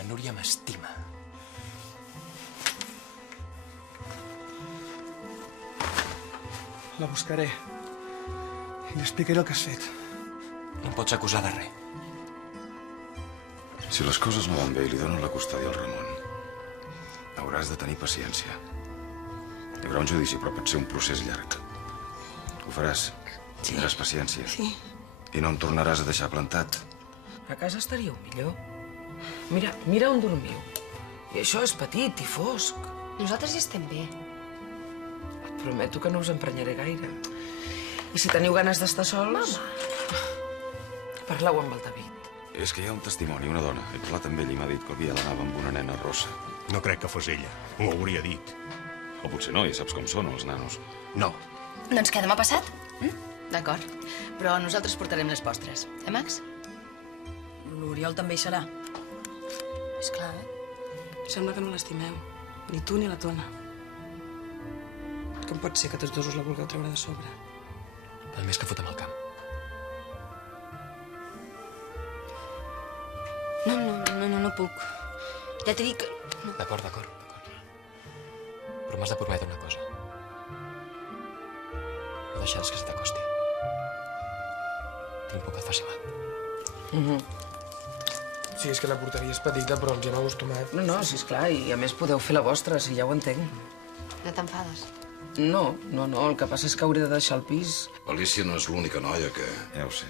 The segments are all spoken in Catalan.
La Núria m'estima. La buscaré. I li explicaré el que has fet. No em pots acusar de res. Si les coses no van bé i li donen la custòdia al Ramon, hauràs de tenir paciència. Hi haurà un judici, però pot ser un procés llarg. Ho faràs. Tindràs paciència. Sí. I no em tornaràs a deixar plantat. A casa estaríeu millor. Mira on dormiu. I això és petit i fosc. Nosaltres hi estem bé. Et prometo que no us emprenyaré gaire. I si teniu ganes d'estar sols... Mama! Parleu amb el David. És que hi ha un testimoni, una dona. He parlat amb ell i m'ha dit que el dia l'anava amb una nena rossa. No crec que fos ella. Ho hauria dit. O potser no, ja saps com són els nanos. No. Doncs què, demà passat? D'acord. Però nosaltres portarem les postres. Max? L'Oriol també hi serà. Esclar. Sembla que no l'estimeu. Ni tu ni la Tona. Com pot ser que tots dos us la vulgueu treure de sobre? Val més que fotem al camp. No puc. Ja t'he dit que... D'acord. Però m'has de prometre una cosa. No deixaràs que se t'acosti. Tinc por que et faci mal. Sí, és que la porteria és petita, però ens hi hem acostumat. No, sisplau, i a més podeu fer la vostra, si ja ho entenc. No t'enfades? No, el que passa és que hauré de deixar el pis. L'Alícia no és l'única noia que... Ja ho sé.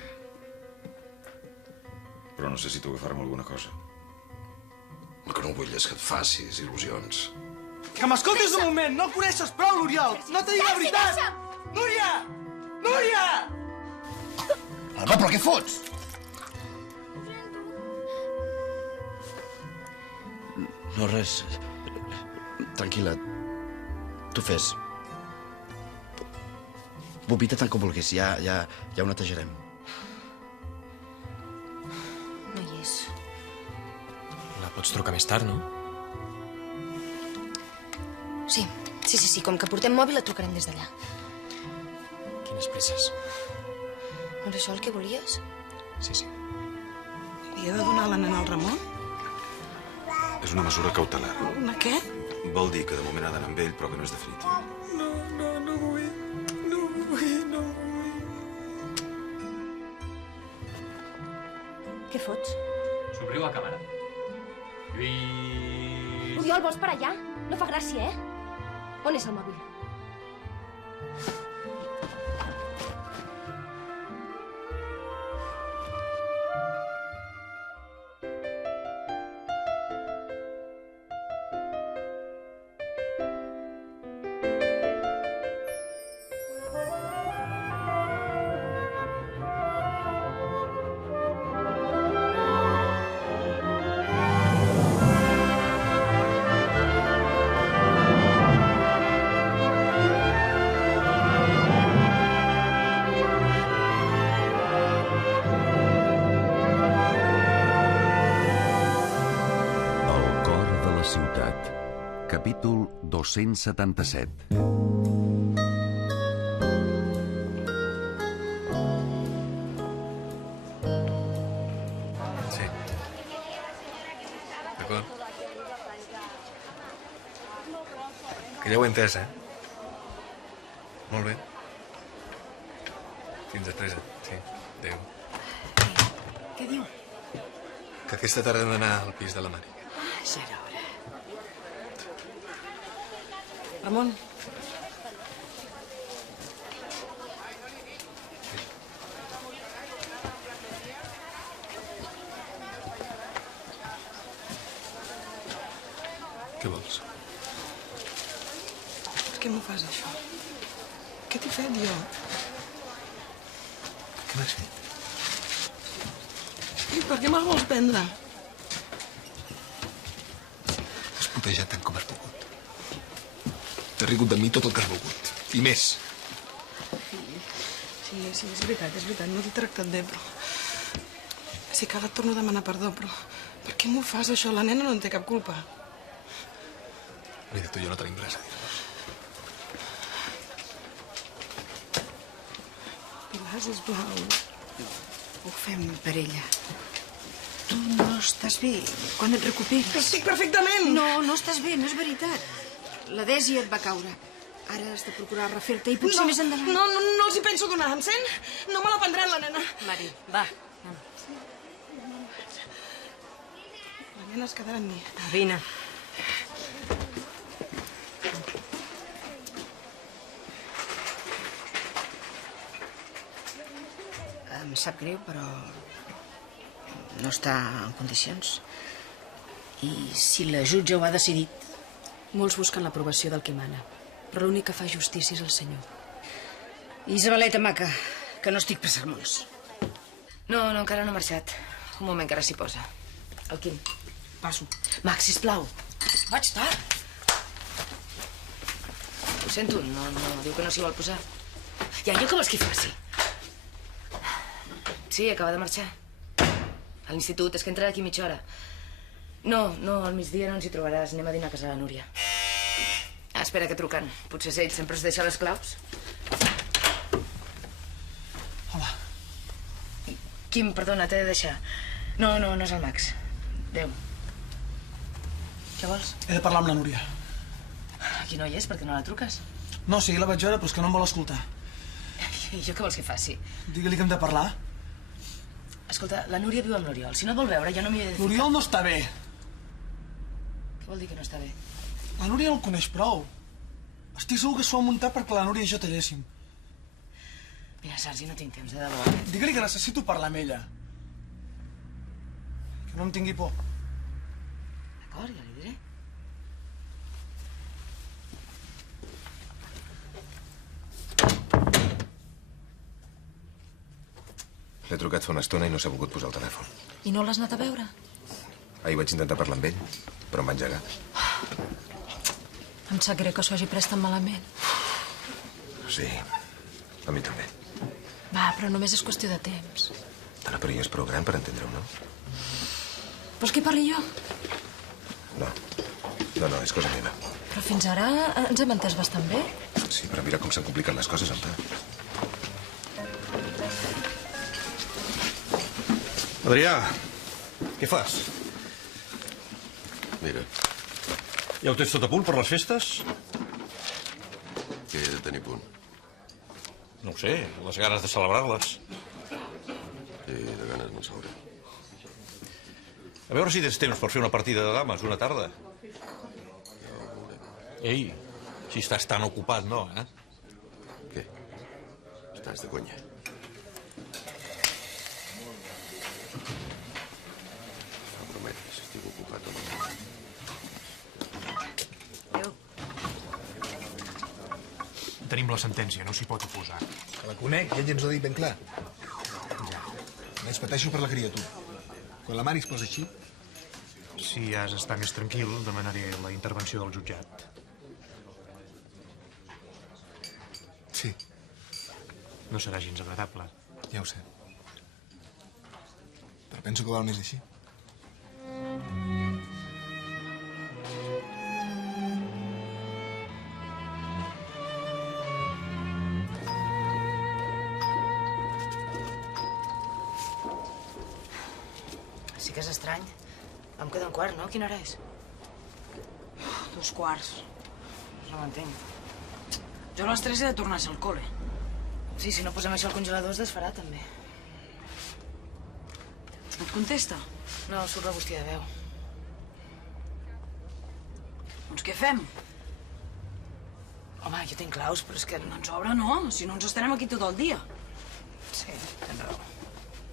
Però necessito agafar-me alguna cosa. El que no vull és que et facis il·lusions. Que m'escoltis un moment! No el coneixes prou, l'Oriol! No t'he dit la veritat! Núria! Núria! Alba, però què fots? No, res. Tranquil·la. Tu fes. Vomita tant com vulguis. Ja ho netejarem. No hi és. La pots trucar més tard, no? Sí. Com que portem mòbil, la trucarem des d'allà. Quines presses. No és això el que volies? Sí. Li he de donar la nena al Ramon? És una mesura cautelar. Una què? Vol dir que de moment ha d'anar amb ell, però que no és definitiu. No vull. No vull. Què fots? S'obriu la càmera. Oriol, vols per allà? No fa gràcia, eh? On és el mòbil? Capítol 277. Sí. D'acord. Que ja ho he entès, Molt bé. Fins després, Sí, adéu. Què diu? Que aquesta tarda hem d'anar al pis de la Mari. Ja era hora. Ramon. Què vols? Per què m'ho fas, això? Què t'he fet, jo? Què m'has fet? I per què me'l vols prendre? Has putejat tant com has pogut. T'has rigut de mi tot el que has volgut. I més. Sí, és veritat, no t'he tractat bé, però... Si cal et torno a demanar perdó, però... Per què m'ho fas, això? La nena no en té cap culpa. Mira, tu i jo no tenim res a dir. Pilar, sisplau. Ho fem per ella. Tu no estàs bé. Quan et recuperis... Estic perfectament! No estàs bé, no és veritat. La dèsia et va caure. Ara has de procurar refer-te i potser més endavant... No els hi penso donar, em sent? No me la prendran, la nena. Mari, va. La nena es quedarà amb mi. Vine. Em sap greu, però no està en condicions. I si la jutge ho ha decidit... Molts busquen l'aprovació del que mana, però l'únic que fa justícia és el senyor. Isabeleta, maca, que no estic per sermons. No, encara no ha marxat. Un moment, que ara s'hi posa. El Quim. Passo. Max, sisplau. Vaig tard. Ho sento, no diu que no s'hi vol posar. Iaio, què vols que hi faci? Sí, acaba de marxar. A l'institut, és que entrarà aquí mitja hora. No, al migdia no ens hi trobaràs. Anem a dinar a casa de la Núria. Espera, que truquen. Potser és ell, sempre es deixa les claus. Hola. Quim, perdona, t'he de deixar. No és el Max. Adéu. Què vols? He de parlar amb la Núria. Aquí no hi és, perquè no la truques. No, sí, la vaig veure, però és que no em vol escoltar. I jo què vols que faci? Digue-li que hem de parlar. Escolta, la Núria viu amb l'Oriol. Si no et vol veure, jo no m'hi he de ficar. L'Oriol no està bé. Què vol dir que no està bé? La Núria no el coneix prou. Estic segur que s'ho ha muntat perquè la Núria i jo talléssim. Mira, Sergi, no tinc temps, de debò. Digue-li que necessito parlar amb ella. Que no em tingui por. D'acord, ja li diré. L'he trucat fa una estona i no s'ha volgut posar el telèfon. I no l'has anat a veure? Ahir vaig intentar parlar amb ell, però em va engegar. Em sap greu que s'ho hagi pres tan malament. Sí, a mi també. Va, però només és qüestió de temps. Dona, però ja és prou gran per entendre-ho, no? Vols que hi parli jo? No, és cosa meva. Però fins ara ens hem entès bastant bé. Sí, però mira com s'han complicat les coses amb tu. Adrià, què fas? Mira, Ja ho tens tot a punt per les festes? què he de tenir a punt? No ho sé, les ganes de celebrar-les. Sí, de ganes no sabré. A veure si tens temps per fer una partida de dames una tarda. Ei, si estàs tan ocupat, no, eh? Què? Estàs de conya. No prometis, estic ocupat o no. Tenim la sentència, no s'hi pot oposar. La conec i ell ens ho ha dit ben clar. Ja. Més pateixo per la criatura. Quan la Mari es posa així... Si has d'estar més tranquil, demanaré la intervenció del jutjat. Sí. No serà gens agradable. Ja ho sé. Però penso que val més així. Sí que és estrany. Vam quedar un quart, no? Quina hora és? 2:15. No m'entenc. Jo a les 3 he de tornar a ser al col·le. Sí, si no posem això al congelador es desfarà, també. No et contesta? No, surt la bústia de veu. Doncs què fem? Home, jo tinc claus, però és que... No ens obre, no? Si no ens estarem aquí tot el dia. Sí, tens raó.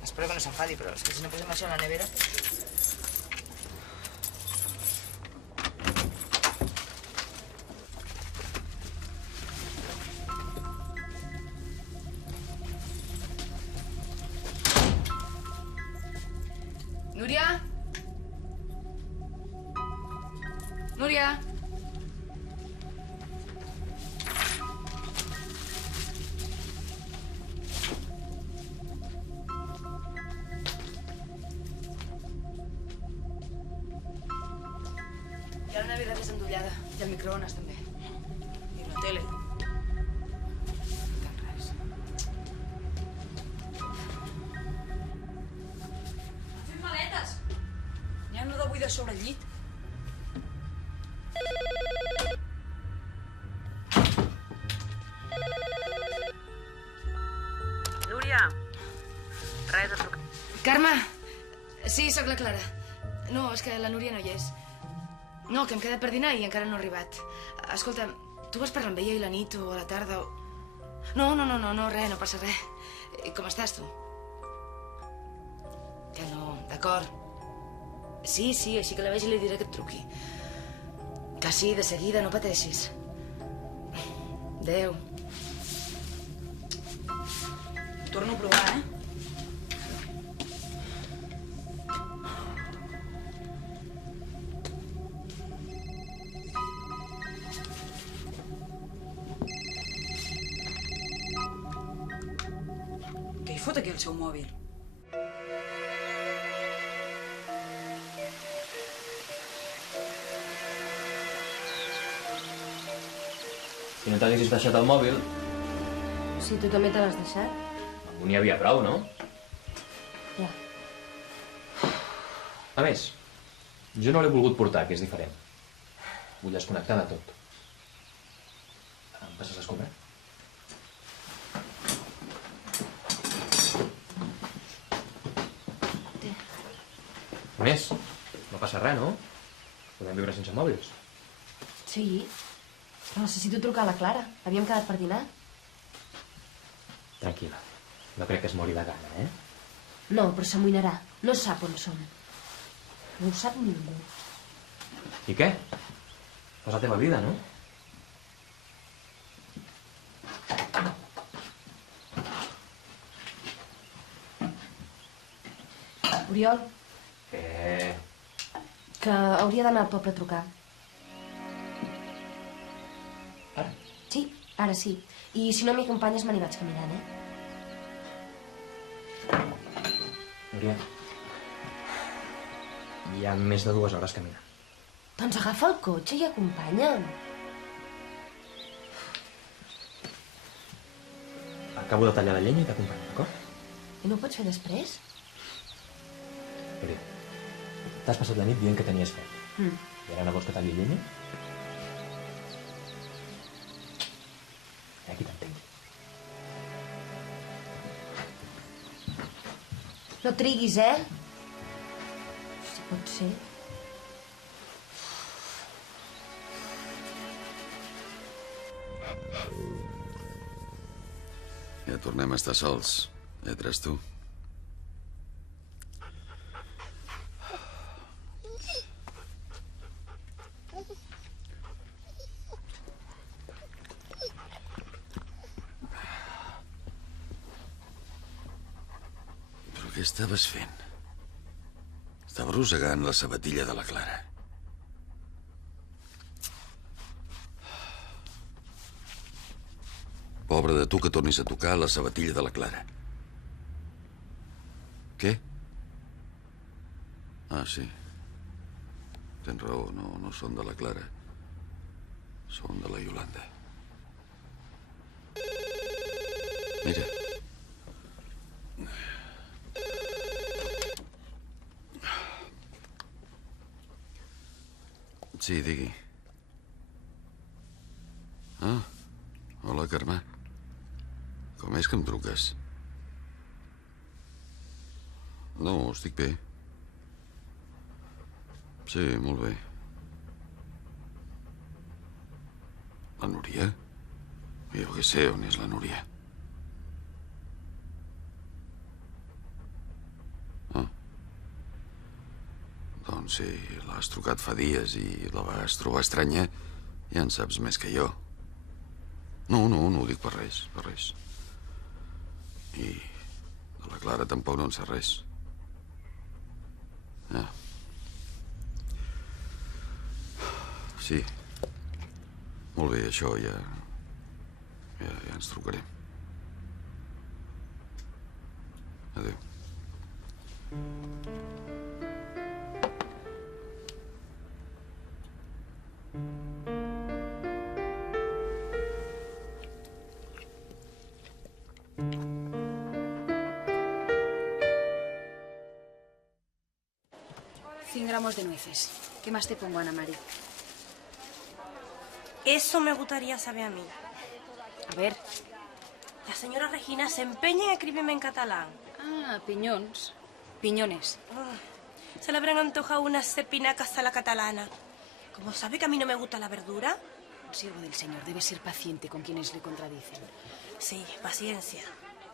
Espero que no s'enfadi, però és que si no posem això a la nevera... Núria? Núria? Hi ha la nevera desendollada i el microones també. I la tele. Tant res. Fem maletes! buida sobre el llit. Núria! Res de trucar. Carme! Sí, sóc la Clara. No, és que la Núria no hi és. No, que hem quedat per dinar i encara no ha arribat. Escolta, tu vas parlar amb ella ahir la nit o a la tarda o... No, res, no passa res. Com estàs, tu? Que no, d'acord. Sí, així que la vegi li diré que et truqui. Que sí, de seguida, no pateixis. Adéu. Torno a provar, eh? Què hi fot aquí al seu mòbil? Si no t'haguessis deixat el mòbil, Si tu també te l'has deixat. n'hi havia prou, no? Ja. A més, jo no l'he volgut portar, que és diferent. Vull desconnectar de tot. Em passes a escombrar? A més, no passa res, no? Podem viure sense mòbils. Sí. Però necessito trucar a la Clara. Havíem quedat per dinar. Tranquil·la. No crec que es mori de gana, eh? No, però s'amoïnarà. No sap on som. No ho sap ningú. I què? Fas la teva vida, no? Oriol, Què? que hauria d'anar al poble a trucar. Ara? Sí, ara sí. I si no m'hi acompanyes me n'hi vaig caminant, eh? Núria, hi ha més de 2 hores caminant. Doncs agafa el cotxe i acompanya'm. Acabo de tallar la llenya i t'acompanyo, d'acord? I no ho pots fer després? Núria, t'has passat la nit dient que tenies fred. I ara no vols que talli llenya? Aquí t'entenc. No triguis, eh? Si pot ser. Ja tornem a estar sols. Entres tu. Però què estaves fent? Estava arrossegant la sabatilla de la Clara. Pobre de tu que tornis a tocar la sabatilla de la Clara. Què? Ah, sí. Tens raó, no són de la Clara. Són de la Iolanda. Mira. Sí, digui. Ah, hola, Carme. Com és que em truques? No, estic bé. Sí, molt bé. La Núria? Jo què sé on és la Núria. Ah. Doncs si l'has trucat fa dies i la vas trobar estranya, ja en saps més que jo. No ho dic per res, per res. I de la Clara tampoc no en sap res. Ah. Sí. Molt bé, això ja ens trucarem. Adéu. 100 gramos de nueces. ¿Qué más te pongo, Ana Mari? Eso me gustaría saber a mí. A ver. La señora Regina se empeña en escribirme en catalán. Ah, piñons. Piñones. Se le habrán antojado unas espinacas a la catalana. Como sabe que a mí no me gusta la verdura. Un siervo del Señor debe ser paciente con quienes le contradicen. Sí, paciencia.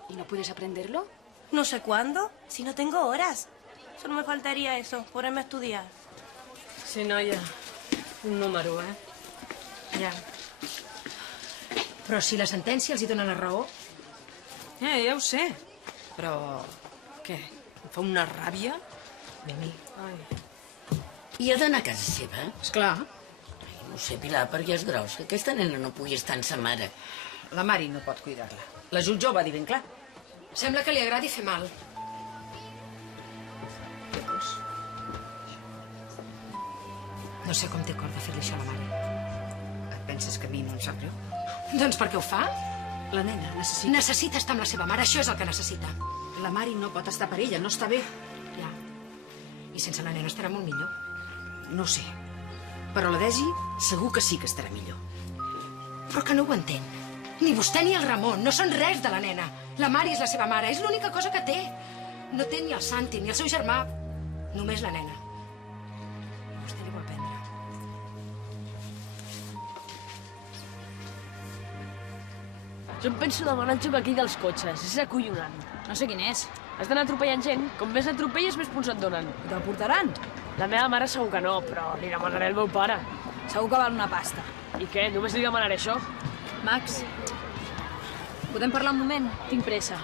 ¿Y no puedes aprenderlo? No sé cuándo, si no tengo horas. Solo me faltaría eso, ponerme a estudiar. Sí, noia. Un número, Ja. Però si la sentència els hi dona la raó... Ja ho sé. Però... què? Em fa una ràbia? A mi. Ai. I ha d'anar a casa seva? Esclar. No ho sé, Pilar, perquè és gros que aquesta nena no pugui estar amb sa mare. La Mari no pot cuidar-la. La jutge ho va dir ben clar. Sembla que li agradi fer mal. Què vols? No sé com té cor de fer-li això a la Mari. Et penses que a mi no em sap greu? Doncs per què ho fa? La nena necessita... Necessita estar amb la seva mare, això és el que necessita. La Mari no pot estar per ella, no està bé. Ja. I sense la nena estarà molt millor. No ho sé. Però la Desi segur que sí que estarà millor. Però que no ho entén. Ni vostè ni el Ramon no són res de la nena. La Mari és la seva mare, és l'única cosa que té. No té ni el Santi ni el seu germà. Només la nena. Vostè li ho aprendre. Jo em penso demanar el joc aquí dels cotxes. És acollonant. No sé quin és. Has d'anar atropellant gent. Com més atropelles, més punts et donen. I te'l portaran? La meva mare segur que no, però li demanaré al meu pare. Segur que val una pasta. I què? Només li demanaré això? Max, podem parlar un moment? Tinc pressa.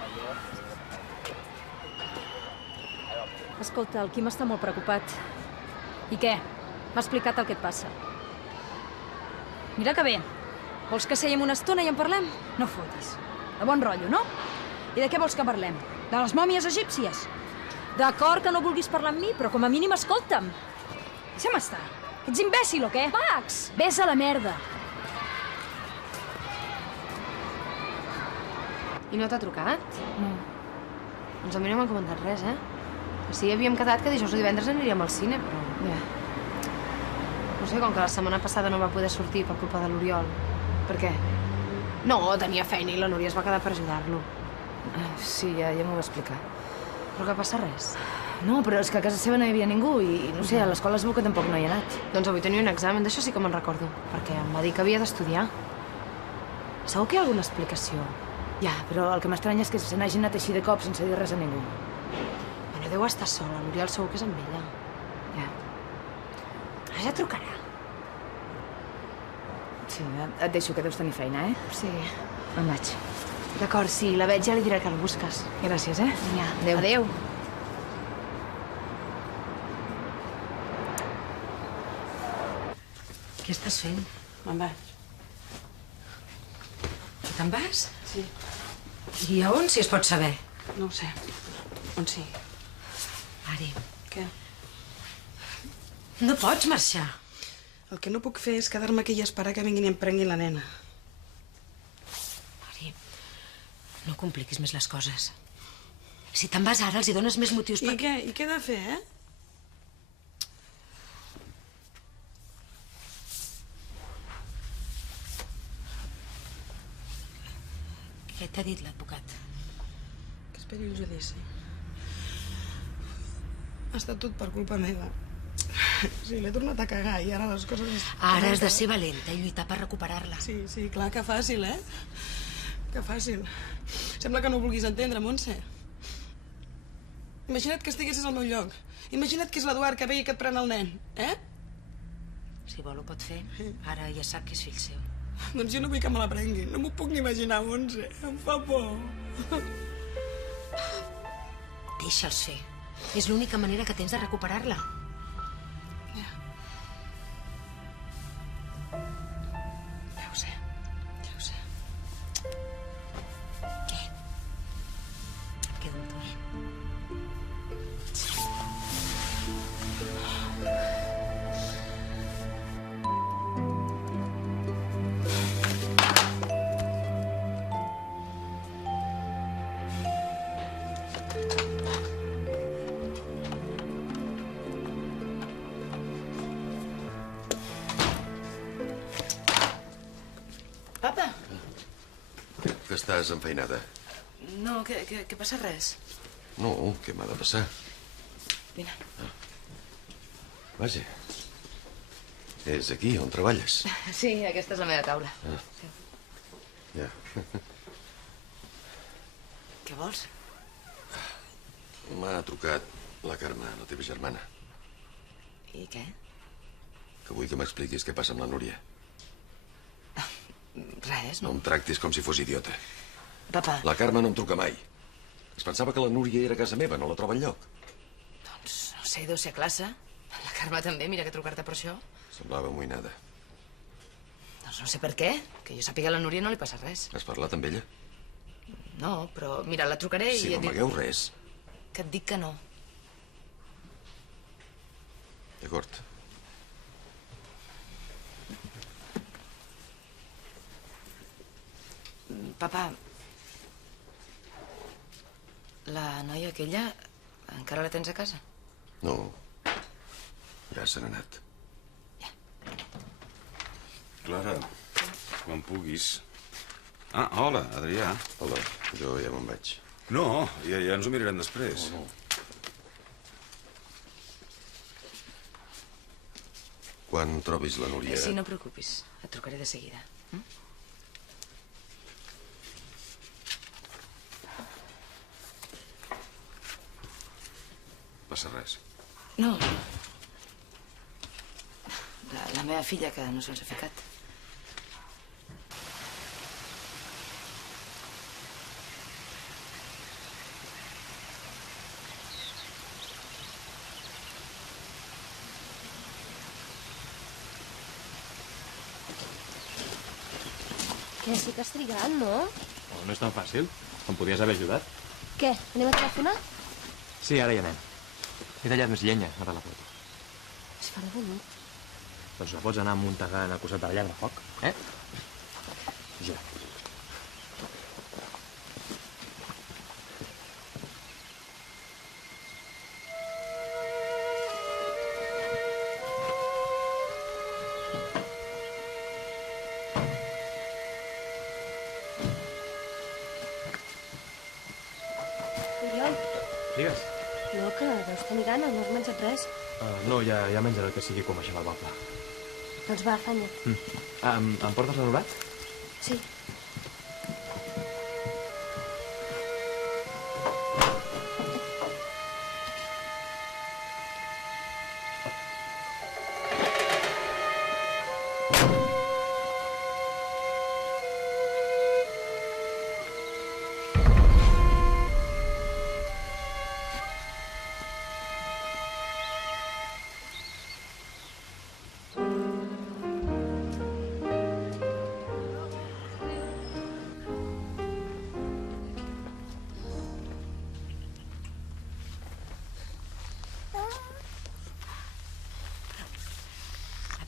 Escolta, el Quim està molt preocupat. I què? M'ha explicat el que et passa. Mira que bé. Vols que seiem una estona i en parlem? No fotis. De bon rotllo, no? I de què vols que parlem? De les mòmies egípcies? D'acord que no vulguis parlar amb mi, però com a mínim escolta'm. Deixa'm estar. Ets imbècil o què? Max! Ves a la merda. I no t'ha trucat? No. Doncs a mi no m'ha comentat res, Sí, havíem quedat que dijous o divendres aniríem al cine, però... Ja. No sé, com que la setmana passada no va poder sortir per culpa de l'Oriol. Per què? No, tenia feina i la Núria es va quedar per ajudar-lo. Sí, ja m'ho va explicar. Però que passa res? No, però és que a casa seva no hi havia ningú i, no sé, a l'escola es veu que tampoc no hi ha anat. Doncs avui tenia un examen, d'això sí que me'n recordo, perquè em va dir que havia d'estudiar. Segur que hi ha alguna explicació? Ja, però el que m'estranya és que se n'hagi anat així de cop sense dir res a ningú. Bueno, deu estar sola, l'Oriol segur que és amb ella. Ja. Ja trucarà. Sí, et deixo, que deus tenir feina, Sí. Me'n vaig. D'acord, sí, la veig, ja li diré que el busques. Gràcies, Vinga, adéu. Adéu. Què estàs fent? Me'n vaig. Que te'n vas? Sí. I a on, si es pot saber? No ho sé. On sí? Mari. Què? No pots marxar. El que no puc fer és quedar-me aquí i esperar que vinguin i em prenguin la nena. Mari, no compliquis més les coses. Si te'n vas ara, els hi dones més motius per... I què? I què he de fer, Què t'ha dit l'advocat? Que esperi el judici. Ha estat tot per culpa meva. Sí, l'he tornat a cagar i ara les coses... Ara has de ser valenta i lluitar per recuperar-la. Sí, clar, que fàcil, Que fàcil. Sembla que no ho vulguis entendre, Montse. Imagina't que estiguessis al meu lloc. Imagina't que és l'Eduard que ve i que et pren el nen, Si vol, ho pot fer. Ara ja sap que és fill seu. Doncs jo no vull que me la prenguin. No m'ho puc ni imaginar, Montse. Em fa por. Deixa'ls fer. És l'única manera que tens de recuperar-la. Ja ho sé. Què? Em quedo amb tu, Estàs enfeinada? No, què passa res? No, què m'ha de passar? Vine. Vaja. És aquí on treballes? Sí, aquesta és la meva taula. Ja. Què vols? M'ha trucat la Carme, la teva germana. I què? Que vull que m'expliquis què passa amb la Núria. Res, No em tractis com si fos idiota. Papa. La Carme no em truca mai. Es pensava que la Núria era a casa meva, no la troba enlloc. Doncs, no sé, deu ser a classe. La Carme també, mira que trucar-te per això. Semblava amoïnada. Doncs no sé per què. Que jo sàpiga a la Núria no li passa res. Has parlat amb ella? No, però mira, la trucaré Si i... no m'amagueu res. Que et dic que no. D'acord. Papa, la noia aquella encara la tens a casa? No. Ja se n'ha anat. Clara, quan puguis. Ah, hola, Adrià. Hola, jo ja me'n vaig. No, ja ens ho mirarem després. No. Quan trobis la Núria... Sí, no et preocupis. Et trucaré de seguida. Passa res. No. La meva filla, que no se'ns ha ficat. Què, sí que has trigat, no? Oh, no és tan fàcil. Em podies haver ajudat. Què, anem a telefonar? Sí, ara hi anem. He tallat més llenya, ara la foto. Es farà de nit. Doncs la pots anar amuntegant al costat de la llar de foc, eh? Gira. Oriol, Digues. no, que deus tenir gana, no has menjat res. No, ja menjaré el que sigui com baixem al poble. Doncs va, afanya't. Em portes l'anorat? Sí.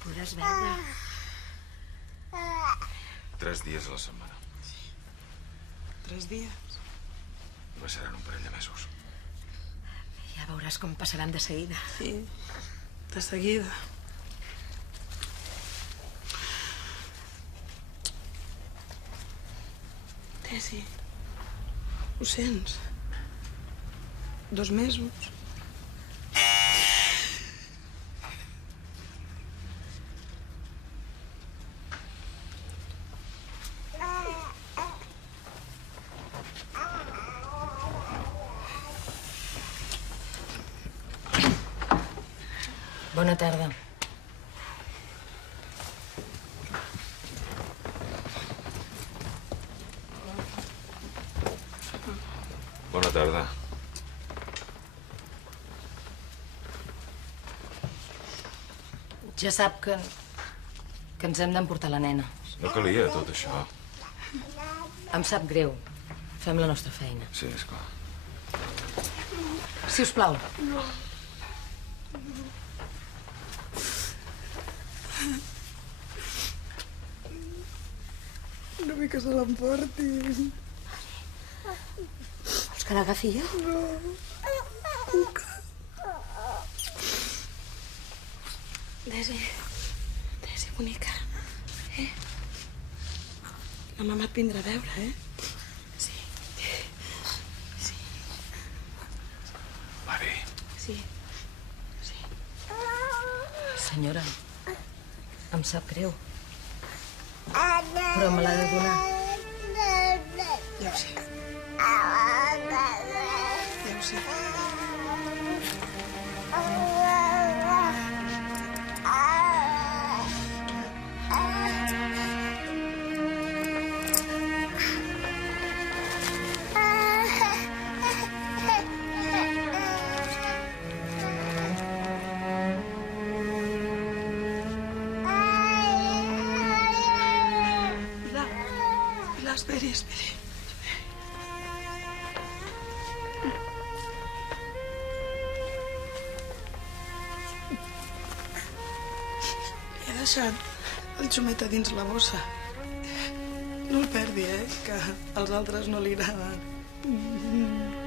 Podràs veure. 3 dies a la setmana. 3 dies. Només seran un parell de mesos. Ja veuràs com passaran de seguida. Sí, de seguida. Tessi, ho sents? 2 mesos. Bona tarda. Bona tarda. Ja sap que ens hem d'emportar la nena. No calia tot això. Em sap greu. Fem la nostra feina. Sí, esclar. Si us plau. No. No vull que se l'emportin. Vols que l'agafi jo? No. Puc. Desi, bonica. La mama et vindrà a veure, Senyora, em sap greu. Però me l'ha de donar. Ja ho sé. Ja ho sé. Pilar, esperi. He deixat el xumet a dins la bossa. No el perdi, que als altres no li agraden.